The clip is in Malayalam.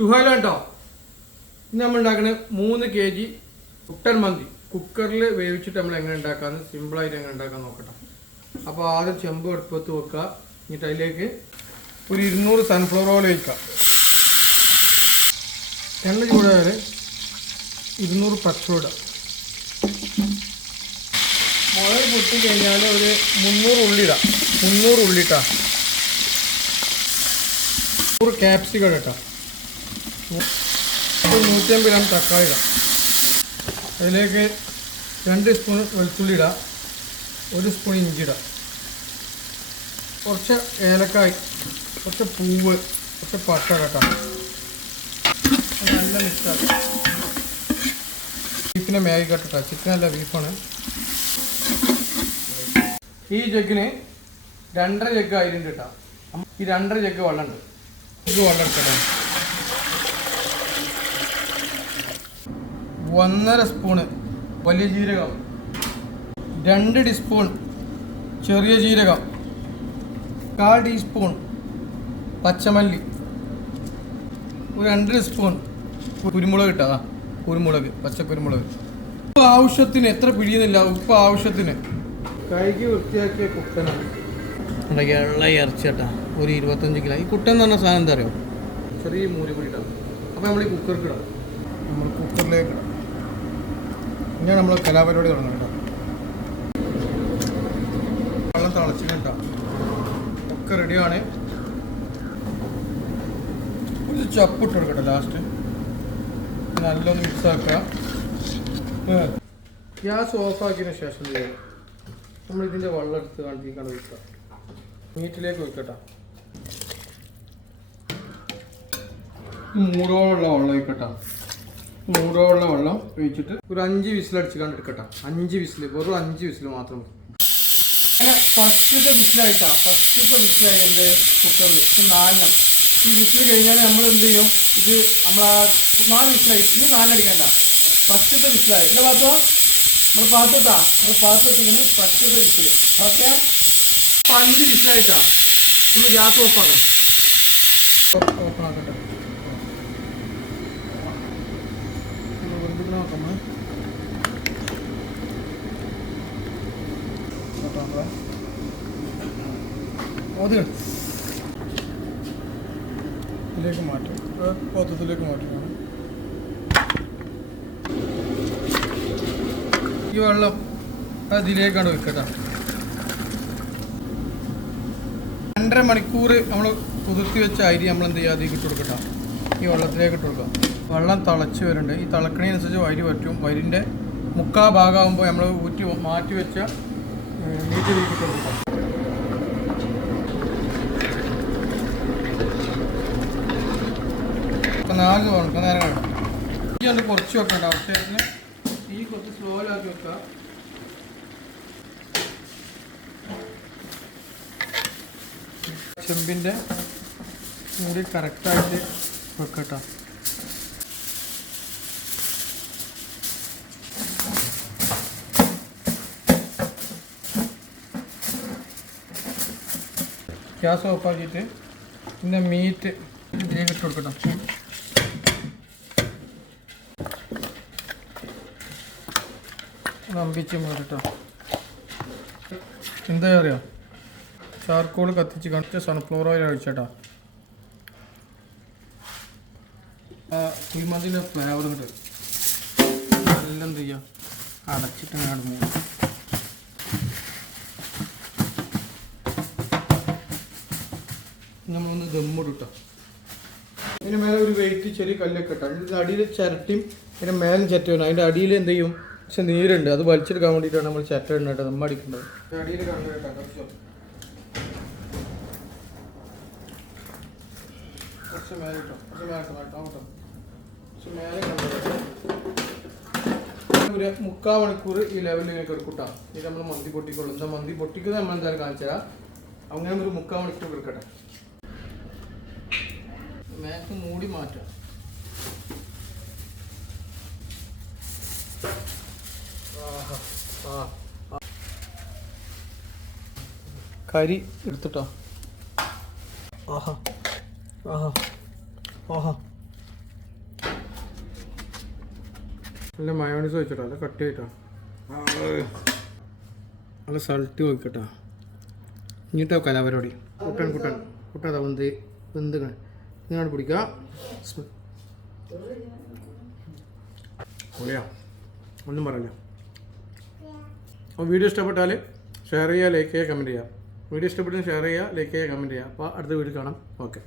സുഹൈല കേട്ടോ. ഇന്ന് നമ്മൾ ഉണ്ടാക്കുന്നത് മൂന്ന് കെ ജി കുട്ടൻ മന്തി. കുക്കറിൽ വേവിച്ചിട്ട് നമ്മൾ എങ്ങനെ ഉണ്ടാക്കാന്ന് സിമ്പിളായിട്ട് എങ്ങനെ ഉണ്ടാക്കാൻ നോക്കട്ടെ. അപ്പോൾ ആദ്യം ചെമ്പ് അടുപ്പത്ത് വെക്കുക. എന്നിട്ട് അതിലേക്ക് ഒരു ഇരുന്നൂറ് സൺഫ്ലവർ ഓയിൽ ഒഴിക്കുക. എണ്ണ ചൂടായാൽ ഇരുന്നൂറ് പച്ചോട മുളക് പൊട്ടി കഴിഞ്ഞാൽ ഒരു മുന്നൂറ് ഉള്ളി ഇടാം മുന്നൂറ് ഉള്ളിട്ടാ നൂറ് ക്യാപ്സിക്കം ഇട്ടാ ഒരു നൂറ്റമ്പത് ഗ്രാം തക്കാളി ഇടാം അതിലേക്ക് രണ്ട് സ്പൂൺ വെളുത്തുള്ളി ഇടാം ഒരു സ്പൂൺ ഇഞ്ചി ഇടാം കുറച്ച് ഏലക്കായ് കുറച്ച് പൂവ് കുറച്ച് പട്ട കേട്ടോ നല്ല മിക്സാണ് ബീഫിനെ മാഗി കട്ടോ ചിക്കൻ അല്ല ബീഫാണ് ഈ ജഗ്ഗിന് രണ്ടര ജഗ്ഗ് അരിണ്ട് കേട്ടോ ഈ രണ്ടര ജഗ്ഗ് വെള്ളമുണ്ട്. ഇത് വെള്ളം എടുക്കട്ടെ ഒന്നര സ്പൂണ് വലിയ ജീരകം രണ്ട് ടീസ്പൂൺ ചെറിയ ജീരകം കാൽ ടീസ്പൂൺ പച്ചമല്ലി ഒരു രണ്ട് ടീസ്പൂൺ കുരുമുളക് ഇട്ടാ കുരുമുളക് പച്ചക്കുരുമുളക്. ഉപ്പ് ആവശ്യത്തിന് എത്ര പിഴിയുന്നില്ല ഉപ്പ് ആവശ്യത്തിന്. കഴുകി വൃത്തിയാക്കിയ കുട്ടനാണ് വെള്ള ഇറച്ചി കേട്ടാ ഒരു ഇരുപത്തഞ്ച് കിലോ. ഈ കുട്ടൻ എന്ന് പറഞ്ഞ സാധനം എന്താ അറിയോ? ചെറിയ മൂരി കൂടി ഇടാം. അപ്പോൾ നമ്മൾ ഈ കുക്കർക്ക് ഇടാം. നമ്മൾ കുക്കറിലേക്ക് ഇടാം. ഇങ്ങനെ നമ്മൾ കലാപരിപാടി തുടങ്ങണം കേട്ടോ. വെള്ളം തിളച്ചു കേട്ടോ. ഒക്കെ റെഡിയാണ് ഒരു ചപ്പിട്ട് കൊടുക്കട്ടെ ലാസ്റ്റ് നല്ലൊന്ന് മിക്സ് ആക്കുക. ഗ്യാസ് ഓഫ് ആക്കിയതിന് ശേഷം? നമ്മൾ ഇതിന്റെ വെള്ളം എടുത്ത് കണ്ടിരിക്കാണ് ഒഴിക്കുക. മീറ്റിലേക്ക് ഒഴിക്കട്ടെ മൂടോളം വെള്ളം ഒഴിക്കട്ടെ മൂടോളം വെള്ളം ഒഴിച്ചിട്ട് ഒരു അഞ്ച് വിസിലടിച്ച് കണ്ടെടുക്കട്ടെ അഞ്ച് വിസിൽ വെറും അഞ്ച് വിസിൽ മാത്രം മതി. അങ്ങനെ ഫസ്റ്റത്തെ വിസിലായിട്ടാണ് ഫസ്റ്റത്തെ വിസിലായി എന്ത്? കുക്കറിൽ ഇത് നാലെണ്ണം. ഈ വിസിൽ കഴിഞ്ഞാൽ നമ്മൾ എന്ത് ചെയ്യും? ഇത് നമ്മൾ നാല് വിസിലായി. ഇനി നാലടിക്കണ്ട ഫസ്റ്റത്തെ വിസിലായി. ഇല്ല ഭാഗത്തോ നമ്മൾ പാത്തത്താ നമ്മൾ പാത്തത്തിന് ഫസ്റ്റത്തെ വിസിൽ ഓക്കെ അഞ്ച് വിസിലായിട്ടാണ് ഒന്ന് ഗ്യാസ് ഓഫ് അത് ഇതിലേക്ക് മാറ്റും. ഈ വെള്ളം അതിലേക്കാണ് വെക്കട്ടെ രണ്ടര മണിക്കൂർ നമ്മൾ കുതിർത്തി വെച്ച അരി നമ്മൾ എന്ത് അതിലേക്ക് ഇട്ട് കൊടുക്കട്ടെ ഈ വെള്ളത്തിലേക്ക് ഇട്ട് കൊടുക്കാം വെള്ളം തിളച്ച് വരുന്നുണ്ട്. ഈ തിളക്കണതിനനുസരിച്ച് വരി പറ്റും. വരിന്റെ മുക്കാ ഭാഗമാകുമ്പോൾ നമ്മൾ ഊറ്റി മാറ്റി വെച്ച മീറ്റ് വീട്ടിൽ കൊടുക്കാം ഇപ്പം നാല് ഉണക്ക നേരം കാണും. ഈ കണ്ട് കുറച്ച് വെക്കണ്ട അവസ്ഥയത്തിന് ഈ കുറച്ച് സ്ലോയിലാക്കി വെക്കുക. ചെമ്പിന്റെ മൂടി കറക്റ്റായിട്ട് വെക്കട്ടോ. ഗ്യാസ് ഓഫാക്കിയിട്ട് പിന്നെ മീറ്റ് ഇതിലേക്ക് ഇട്ട് കൊടുക്കട്ടോ. നമ്പിച്ച് മൂടിട്ടോ എന്താ അറിയോ? ചാർക്കോൾ കത്തിച്ച് കണ്ടിട്ട് സൺഫ്ലവർ ഓയിൽ ഒഴിച്ചേട്ടാ. ആ കുഴിമന്തിന്റെ ഫ്ലേവർ ഉണ്ട് എല്ലാം എന്ത് ചെയ്യുക അടച്ചിട്ട് ഞാൻ മൂടും. നമ്മളൊന്ന് ദമ്മിട്ടോ ഇതിന് മേലെ ഒരു വെയിറ്റ് ചെറിയ കല്ലൊക്കെ ഇട്ടോ. അടിയിൽ ചിരട്ടിയും ഇതിന്റെ മേലും ചിരട്ട അതിന്റെ അടിയിൽ എന്ത് ചെയ്യും? പക്ഷെ നീരുണ്ട്. അത് വലിച്ചെടുക്കാൻ വേണ്ടിയിട്ടാണ് നമ്മൾ ചട്ട ഇടുന്നത് നമ്മൾ അടിക്കേണ്ടത്. ഒരു മുക്കാൽ മണിക്കൂർ ഈ ലെവലിൽ ഇങ്ങനെ കിടക്കൂട്ടാ. ഇത് നമ്മൾ മന്തി പൊട്ടിക്കൊള്ളും. എന്താ മന്തി പൊട്ടിക്കുന്നത് നമ്മൾ എന്തായാലും കാണിച്ചു തരാം. അങ്ങനെ ഒരു മുക്കാൽ മണിക്കൂർ കിടക്കട്ടെ. മേക്ക് മൂടി മാറ്റാം. കരി എടുത്തിട്ടോ. ആഹാ. ആഹാ. നല്ല മയോണീസ് വെച്ചിട്ടോ നല്ല കട്ടി ആയിട്ടോ നല്ല സൾട്ടി നോക്കിട്ടോ ഇങ്ങോട്ടോ കലാപരിപാടി. കുട്ടൻ കുട്ടൻ. കുട്ടാ വെന്ത് വെന്ത് ഇങ്ങോട്ട് പിടിക്കുക ഒന്നും പറയില്ല അപ്പോൾ വീഡിയോ ഇഷ്ടപ്പെട്ടാൽ ഷെയർ ചെയ്യുക ലൈക്ക് ചെയ്യുക കമന്റ് ചെയ്യുക. വീഡിയോ ഇഷ്ടപ്പെട്ടാൽ ഷെയർ ചെയ്യുക ലൈക്ക് ചെയ്യുക കമന്റ് ചെയ്യുക. അപ്പോൾ അടുത്ത വീഡിയോ കാണാം. ഓക്കെ